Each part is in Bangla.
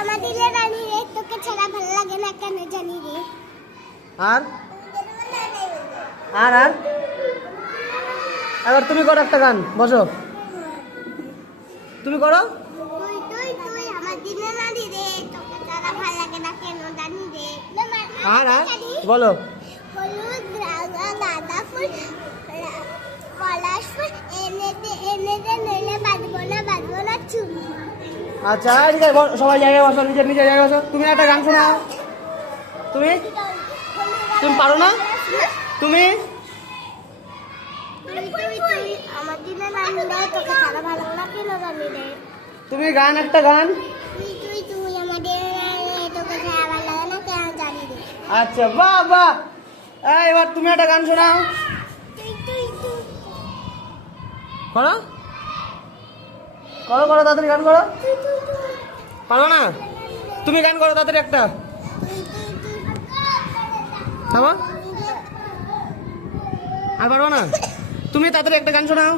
আমাদের রানী রে তোকে ছাড়া ভালো লাগে না কেন জানি রে। আর আর আর এবার তুমি করো একটা গান, বসো তুমি করো। তুই তুই তুই আমাদের রানী রে তোকে ছাড়া ভালো লাগে না কেন জানি রে। আর আর বলো। হলুদ রাঙা গাঁদা ফুল পলাশ ফুল এনে দে নইলে বাঁধবো না চুল। আচ্ছা ঠিক আছে, সবাই জায়গায় বসো, নিজের নিজের জায়গায় বসো। তুমি একটা গান শোনাও। তুমি তুমি পারো না? তুমি আমাদের রানী রে তোকে ছাড়া ভালো লাগে না কেন জানি রে। তুমি গান একটা গান। তুই তুই তুই আমাদের রানী রে তোকে ছাড়া ভালো লাগে না কেন জানি রে। আচ্ছা বাহ বাহ। এবার তুমি একটা গান শোনাও। তুই তুই তুই করো করো করো, তাড়াতাড়ি গান করো। পারো না? তুমি গান করো তাড়াতাড়ি একটা। থামো। আর পারবো না? তুমি তাড়াতাড়ি একটা গান শোনাও।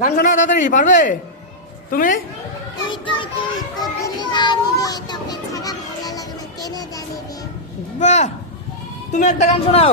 গান শোনাও তাড়াতাড়ি, পারবে তুমি? তুই তুই তুই তোদের রানী রে তোকে ছাড়া ভালো লাগে না কেন জানি রে। বাহ, তুমি একটা গান শোনাও।